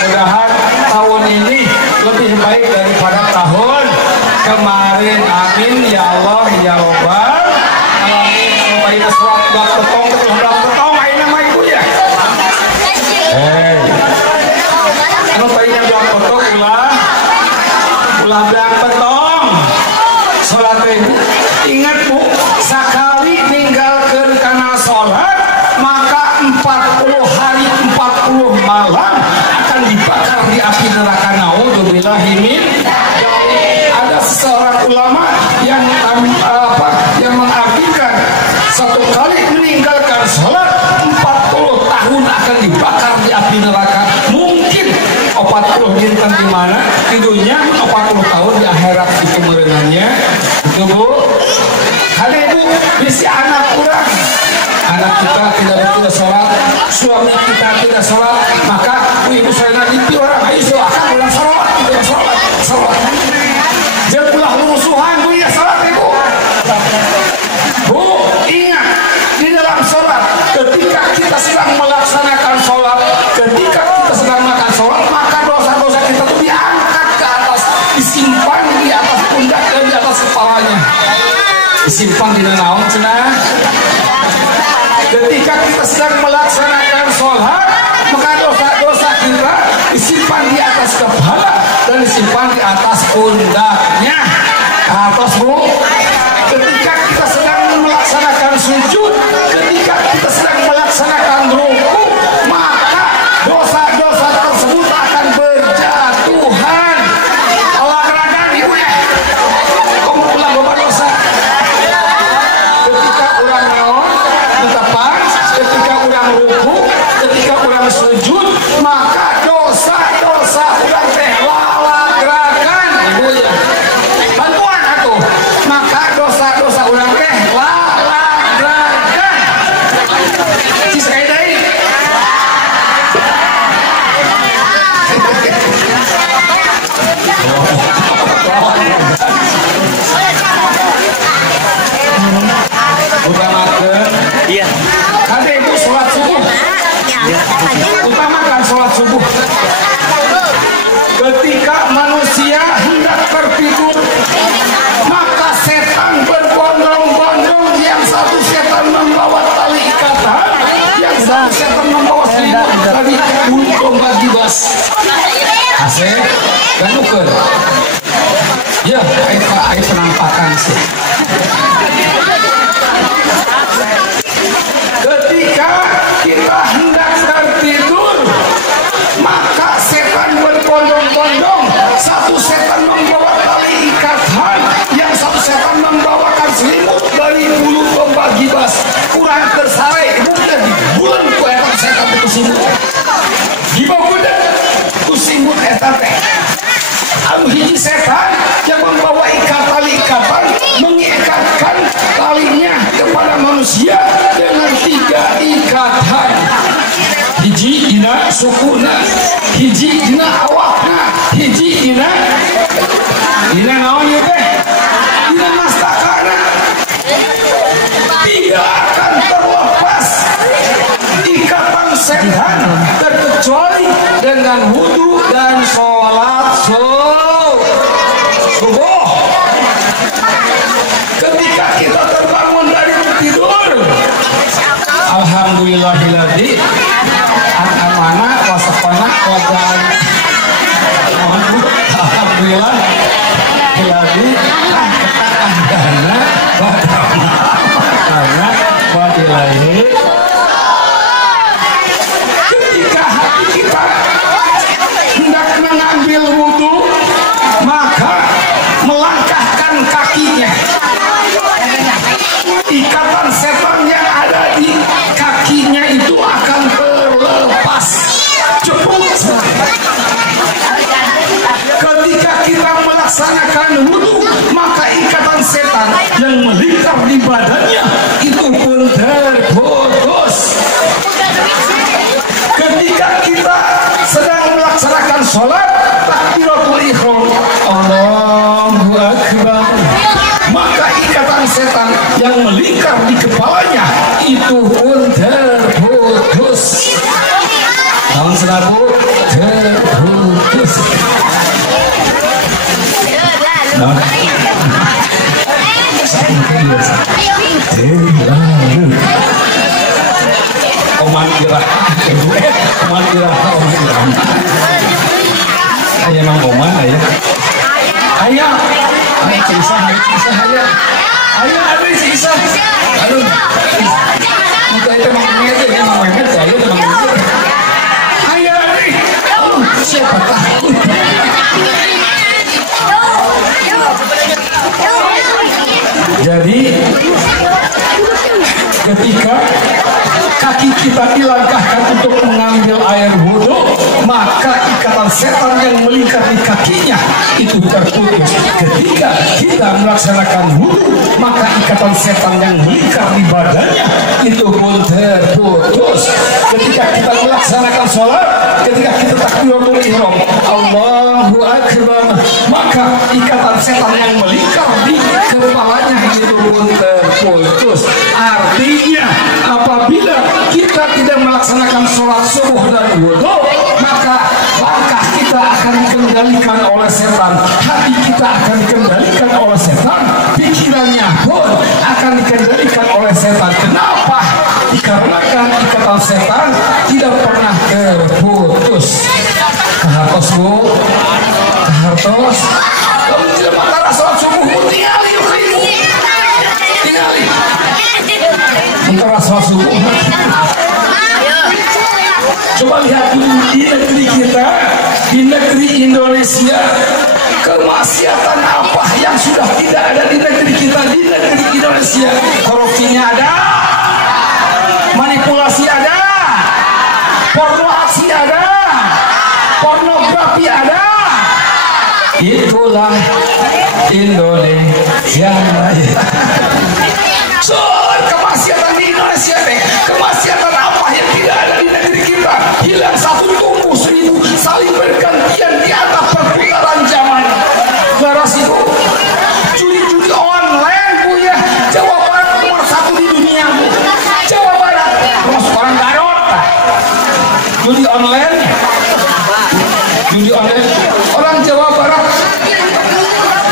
mudah-mudahan tahun ini lebih baik daripada tahun kemarin. Amin ya Allah ya Rabbal alamin. Baik surat belas petong ayo nama ibu ya. Anu bayinya belas petong ulah belas petong. Salat ibu ingat bu, sekali ninggalkeun kana salat maka 40 hari 40 malam akan dibakar di api neraka. Naudzubillahi min. Ada seorang ulama yang mengartikan satu kali meninggalkan sholat 40 tahun akan dibakar di api neraka. Mungkin 40 dinten di mana di dunia, 40 tahun di akhirat itu merenangnya. Itu bu. Ada ibu bisi anak kurang, anak kita tidak sholat, suami kita tidak sholat, maka ibu saya nanti orang ayo silakan ulang sholat, tidak sholat. Jangan pulang musuhan bu ya sholat ibu. Bu ingat di dalam sholat, ketika kita sedang melaksanakan sholat, maka dosa-dosa kita itu diangkat ke atas, disimpan di atas pundak dan di atas kepalanya. Disimpan di naon cenah. Ketika kita sedang melaksanakan sholat, maka dosa-dosa kita disimpan di atas kepala dan disimpan di atas pundaknya. Atas bu. Ketika kita sedang melaksanakan sujud, ketika kita sedang melaksanakan ruku, maka dosa-dosa tersebut akan berjatuhan. Olahraga ibu ya. Kamu pulang bawa dosa. Ketika orang naon, tetepan, ketika orang ruku, ketika orang sujud, maka dosa-dosa orang teh lalagrakan ibu ya. Bantuan atuh. Maka dosa-dosa orang teh lalagrakan. Cis kayak deui. Utamakan. Iya. Nanti ibu sholat subuh. Utamakan sholat subuh. Ketika manusia hendak tertidur, maka setan berbondong-bondong. Yang satu setan membawa tali ikatan, yang satu setan membawa selimut dari bulu domba gibas. Asik, ganukeun. Ya, ayo penampakan sih. Ketika kita hendak tertidur, maka setan berbondong-bondong. Satu setan membawa tali ikatan, yang satu setan membawakan selimut dari bulu domba gibas. Kurang tersare, bukan di bulan ku eta setan itu simut. Gibas budak ku simut eta teh. Anu hiji setan yang membawa tali ikatan, mengikatkan talinya kepada manusia dengan 3 ikatan. Hiji dina sukuna, hiji dina awakna, hiji dina naon ieu teh? Dina mastakana. Tidak akan terlepas ikatan setan terkecuali dengan wudu dan sholat subuh. Ketika kita terbangun dari tidur, alhamdulillahilladzi an-amana wa safana wa ja'al. Alhamdulillah hilladzi an-amana wa safana wa ilaihi. Ketika hati kita hendak mengambil wudu, maka melangkahkan kakinya. Ikatan setan yang ada di kakinya itu akan terlepas. Ceput. Ketika kita melaksanakan wudu, maka ikatan setan yang melingkar di badannya itu pun terputus. Ketika kita sedang melaksanakan sholat, takbiratul ihram, Allahu Akbar, maka ikatan setan yang melingkar di kepalanya itu pun terputus. Tahun 1000 terputus. Oman irah, oman irah. Ayah mang oman ayah. Ayah, ayah kisah ayah. Ayah ada kisah. Aduh, kita itu mang memet ya, mang memet saya itu mang memet. Ayah ada. Siapa tahu. Jadi ketika kaki kita dilangkahkan untuk mengambil air wudhu, maka ikatan setan yang melingkari kakinya itu terputus. Ketika kita melaksanakan wudhu, maka ikatan setan yang melingkar di badannya itu pun terputus. Ketika kita melaksanakan sholat, ketika kita takbiratul ihram, Allahu Akbar, maka ikatan setan yang melingkar di kepalanya itu pun terputus. Artinya apabila kita tidak melaksanakan sholat subuh dan wudhu, maka langkah kita akan dikendalikan oleh setan, hati kita akan dikendalikan oleh setan, pikirannya pun akan dikendalikan oleh setan. Kenapa? Dikarenakan ikatan setan tidak pernah terputus. Kehartos bu, kehartos. Kamu tidak makan sholat subuh pun tinggali, tinggali. Antara sholat subuh. Coba lihat di negeri kita, di negeri Indonesia, kemaksiatan apa yang sudah tidak ada di negeri kita, di negeri Indonesia? Korupsinya ada, manipulasi ada, porno aksi ada, pornografi ada. Itulah Indonesia. So, kemaksiatan di Indonesia deh, kemaksiatan apa yang tidak ada di negeri kita? Hilang satu tumbuh seribu, saling bergantian di atas perputaran zaman. Garas itu judi-judi online bu ya, Jawa Barat nomor 1 di dunia bu. Jawa Barat termasuk orang Garut. Judi online, orang Jawa Barat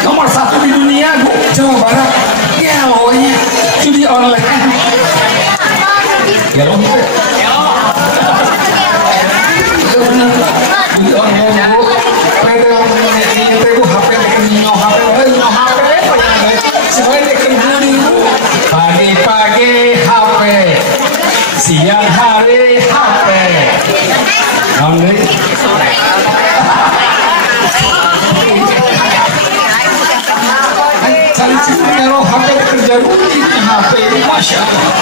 nomor 1 di dunia bu. Jawa Barat, ya loh ya, judi online. Ya loh. Judi online bu. Pagi-pagi HP, siang hari HP. Kalau HP kerja rutin HP ini, masya Allah.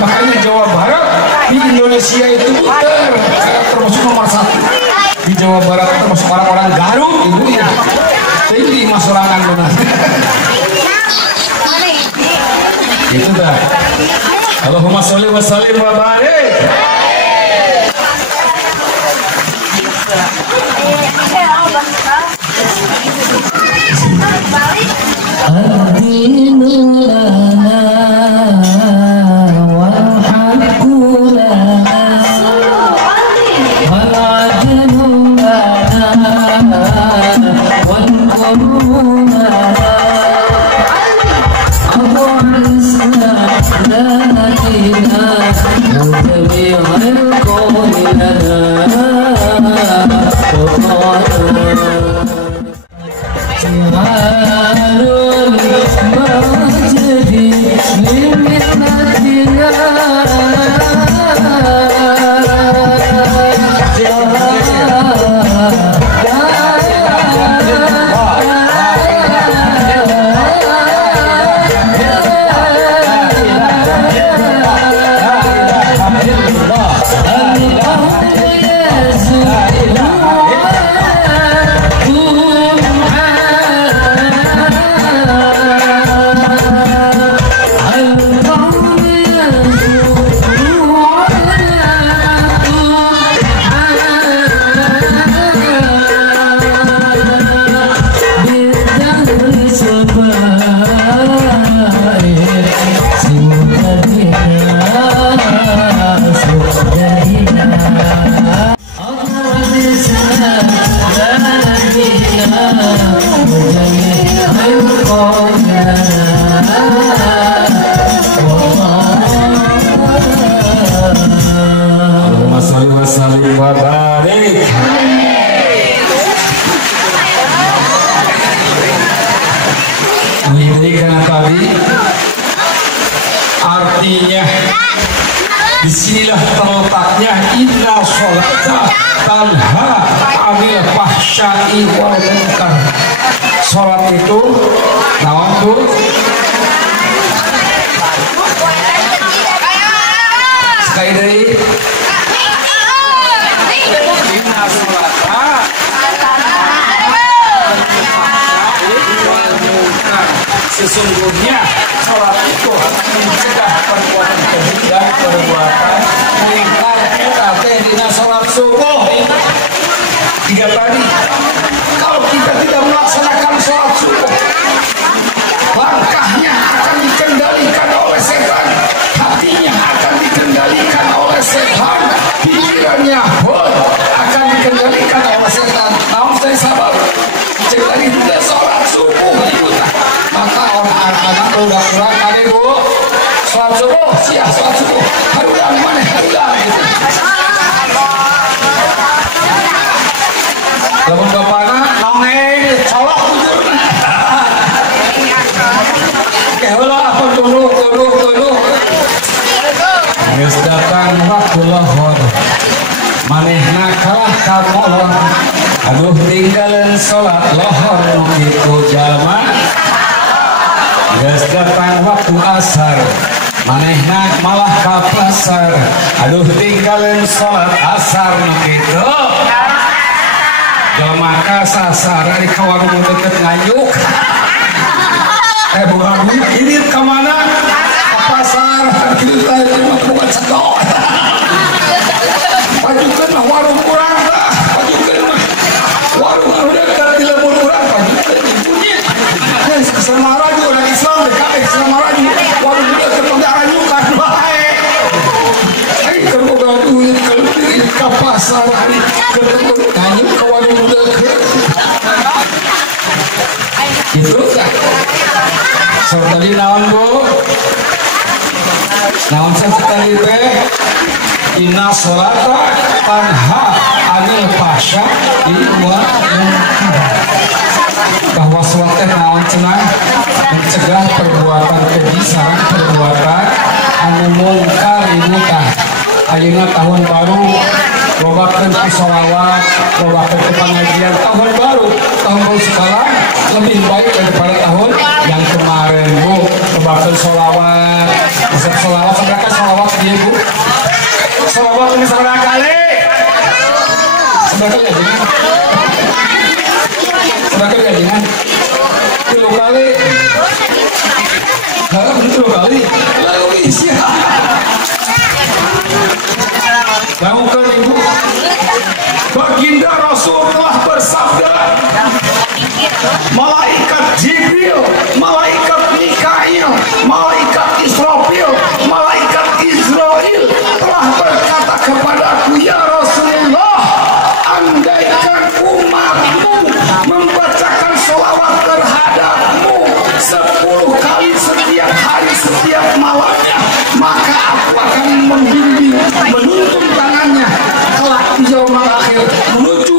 Makanya Jawa Barat di Indonesia itu termasuk nomor 1. Di Jawa Barat termasuk orang-orang Garut ibu ya. Tinggi masyarakat benar. Itu dah. Allahumma sholli wa sallim wa barik. Ad-dinu lana wal haqqu lana wal adlu lana wal qur'anu lana abu'isna lana mutabi'al qawli lana Allah Allahumma sholli wa sallim wa barik. Ini karena tadi artinya disinilah terletaknya inna sholata tanha anil fahsya'i wal munkar. Sholat itu naon tuh? Sekali dari inna sholata sesungguhnya sholat itu mencegah perbuatan keji dan perbuatan mungkar. Kita dina sholat subuh tiga tadi, kalau kita tidak melaksanakan sholat subuh, langkahnya akan dikendalikan oleh setan, hatinya akan dikendalikan oleh setan, pikirannya pun akan dikendalikan oleh setan. Namun saya sabar, jadi tidak sholat subuh itu, maka orang-orang udah kurang kali bu sholat subuh, siap sholat subuh, harulang mana harulang gitu. Lamun bapana nongeng colok bujur. Keheula apa tuluh. Geus datang waktu lohor, manehna kalah ka molor. Aduh tinggalin sholat lohor nu kitu jalma. Geus datang waktu asar, manehna malah ka pasar. Aduh tinggalin sholat asar nu kitu. Jalma ka sasar di kawarung deket ngayuk. Bukan duit ini ke mana? Ke pasar. Gitu aja bukan sedok. Pajukeun mah warung kurang lah. Pajukeun mah warung dekat di lembur kurang. Pajukeun ibunya. Semarang juga orang Islam dekat Semarang juga warung dekat penjara juga bae. Kalau boga duit ke pasar hari ketemu ngayuk ke warung dekat. Gitu kan? Tadi naon bu, naon sekali teh, inna sholata tanha anil fahsya'i wal munkar. Bahwa sholat teh naon cenah mencegah perbuatan keji sareng perbuatan anu munkar ieu tah. Ayeuna tahun baru lobakeun ku sholawat, lobakeun ku pengajian tahun baru sekarang lebih baik daripada tahun yang kemarin bu. Lobakeun sholawat, resep sholawat seberapa sholawat dia bu? Sholawat ini seberapa kali? Seberapa kali aja? Seberapa kali aja? 10 kali. Hah? 10 kali? Lalu isi. Lakukan ibu. Baginda Rasulullah bersabda, malaikat Jibril, malaikat Mikail, malaikat Israfil, malaikat Israel telah berkata kepadaku, ya Rasulullah, andaikan umatmu membacakan sholawat terhadapmu 10 kali setiap hari, setiap malamnya, maka aku akan membimbing, menuntun tangannya kelak di yaumul akhir menuju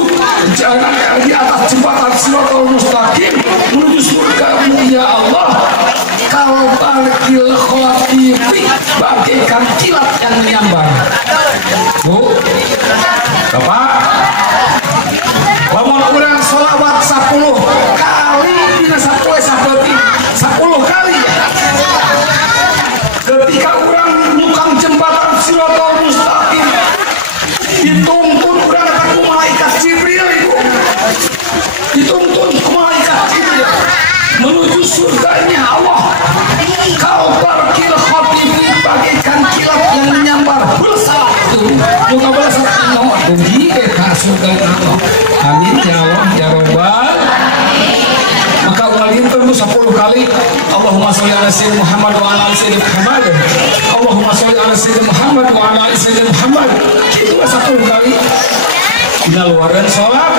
jalan di atas jembatan Shiratal Mustaqim menuju surga-Mu ya Allah. Kalau barkil khatibi bagaikan kilat yang menyambar. Bu, Bapak, lamun urang sholawat 10 kali dina sapoe saperti 10 kali ya. Ketika urang nyukang jembatan Shiratal Mustaqim dituntun urang ku malaikat Jibril itu. Dituntun ku malaikat Jibril menuju surganya Allah. Kau barkil khatibi bagaikan kilat yang menyambar bersalah itu. Juga bersalah nomor uji ke surga Allah. Amin ya Allah ya Rabbal. Maka ulangi terus 10 kali. Allahumma sholli ala sayyidina Muhammad wa ala ali sayyidina Muhammad. Allahumma sholli ala sayyidina Muhammad wa ala ali sayyidina Muhammad. Itu 10 kali. Dina luaran sholat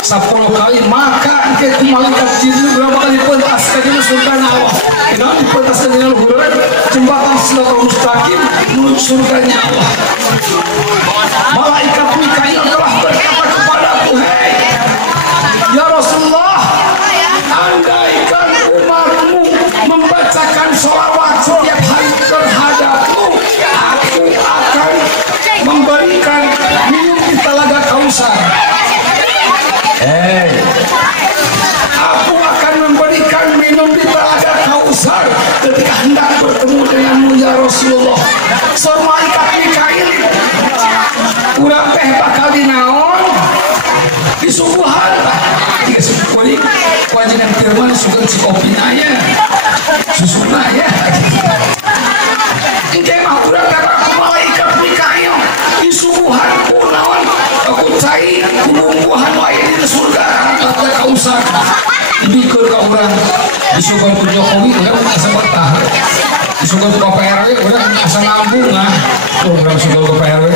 10 kali, maka ke malaikat Jibril berapa kali pun surga Allah. Kita dipertaskan dengan luhuran jembatan Siratal Mustaqim menuju surganya Allah. Malaikat Mikail telah berkata kepadaku, hei ya Rasulullah, andaikan umatmu membacakan sholawat setiap hari terhadapmu, aku akan memberikan minum di Telaga Kausar. Aku akan memberikan minum di Telaga Kausar ketika hendak bertemu denganmu ya Rasulullah. So malaikat Mikail urang teh bakal dinaon disuguhan tiga suku wajinan firman suka si kopi naya susuna ya ini mah urang kata malaikat Mikail disuguhan kunaon aku cai kumumpuhan wae di surga Telaga Kausar dibikul ka urang disuguhan ku Jokowi urang asa betah disuguhan ku PRW urang asa ngambung lah urang disuguhan ku PRW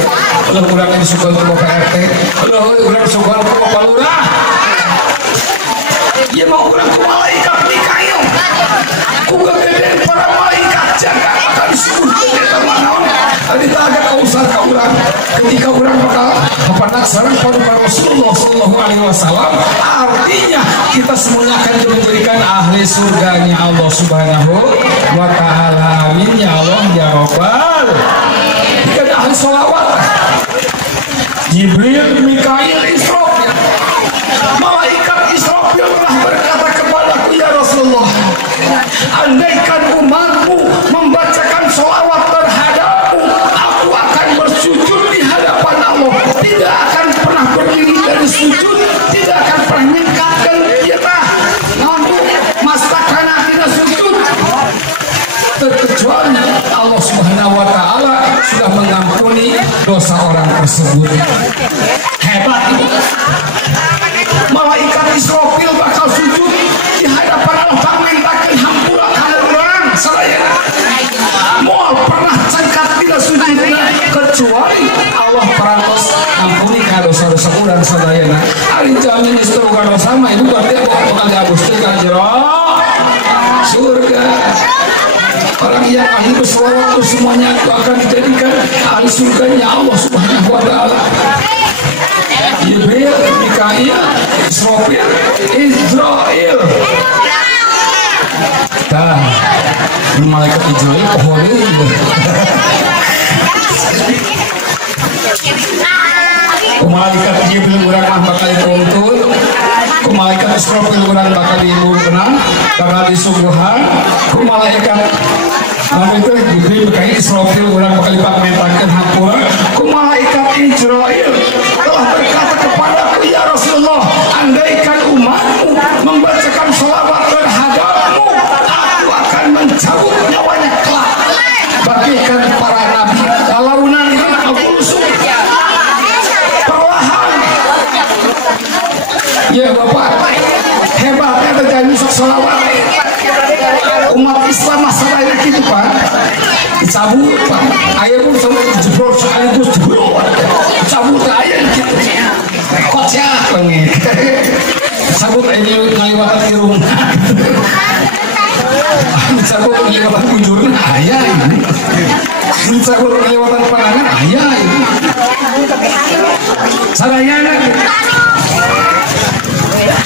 urang disuguhan ku PRT urang disuguhan ku Bapak Lurah ya mau urang ku malaikat Mikail ku gegeden para malaikat jaga akan disuguhan eta manaon di Telaga Kausar ka urang ketika urang bakal kepada sareng pada Rasulullah sallallahu alaihi wasallam. Artinya kita semuanya akan diberikan ahli surganya Allah Subhanahu wa taala. Amin ya Allah ya Rabbal. Kita ahli sholawat Jibril, Mikail, Israfil. Malaikat Israfil telah berkata kepadaku ya Rasulullah, andaikan umatmu membacakan sholawat terhadapmu, aku akan bersujud di hadapan Allah, tidak akan pernah berdiri dari sujud, tidak akan pernah meningkatkan kita untuk masakan kita sujud, terkecuali Allah Subhanahu wa taala sudah mengampuni dosa orang tersebut. Hebat itu. Malaikat Israfil bakal sujud di hadapan Allah mintakeun hampura ka urang sadayana. Moal pernah cengkat tidak sujudna kecuali Allah parantos ampuni ka dosa-dosa urang sadayana. Ari jamin istru ka dosa mah itu berarti bakal diaguskeun ka jero surga. Orang yang ahli berselawat itu semuanya itu akan dijadikan ahli surganya Allah Subhanahu wa taala. Jibril, Mikail, Israfil, Israel. Nah, malaikat Israel pohonnya itu. Malaikat Jibril urang mah bakal dituntun, malaikat Israfil urang bakal dilumpeunan, bakal disuguhan, malaikat itu Jibril Mikail Israfil urang bakal dipamentakeun hampura, malaikat Israel telah berkata kepadaku ya Rasulullah, andaikan umatmu membacakan sholawat terhadapmu, aku akan mencabut nyawanya kelak bagikan para nabi kalaunan abulusun perlahan. Ya Bapak, hebatnya terjadi sholawat umat Islam masalahnya gitu Pak, dicabut Pak, ayahmu sampai jebrol sekaligus jebrol cabut ayah gitu kocak banget cabut ini ngaliwatan irung dicabut ngaliwatan kunjurna ayah ini dicabut ngaliwatan pandangan ayah ini sadayana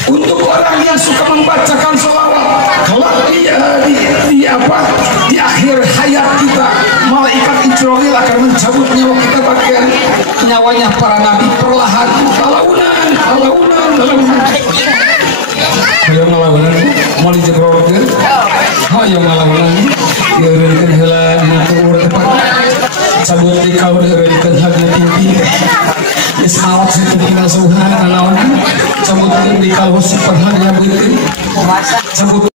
untuk orang yang suka membacakan sholawat kelak di akhir hayat kita malaikat Israfil akan mencabut nyawa kita bagian nyawanya para nabi perlahan kalaunan yang ngalawanan mau dijebrolkeun yang ngalawanan dieureunkeun heula dina tuur tepat cabut di kaur dieureunkeun hagna tinggi geus maot situ tinggal suhan kalawan cabut di kaur si perhadnya beuteun cabut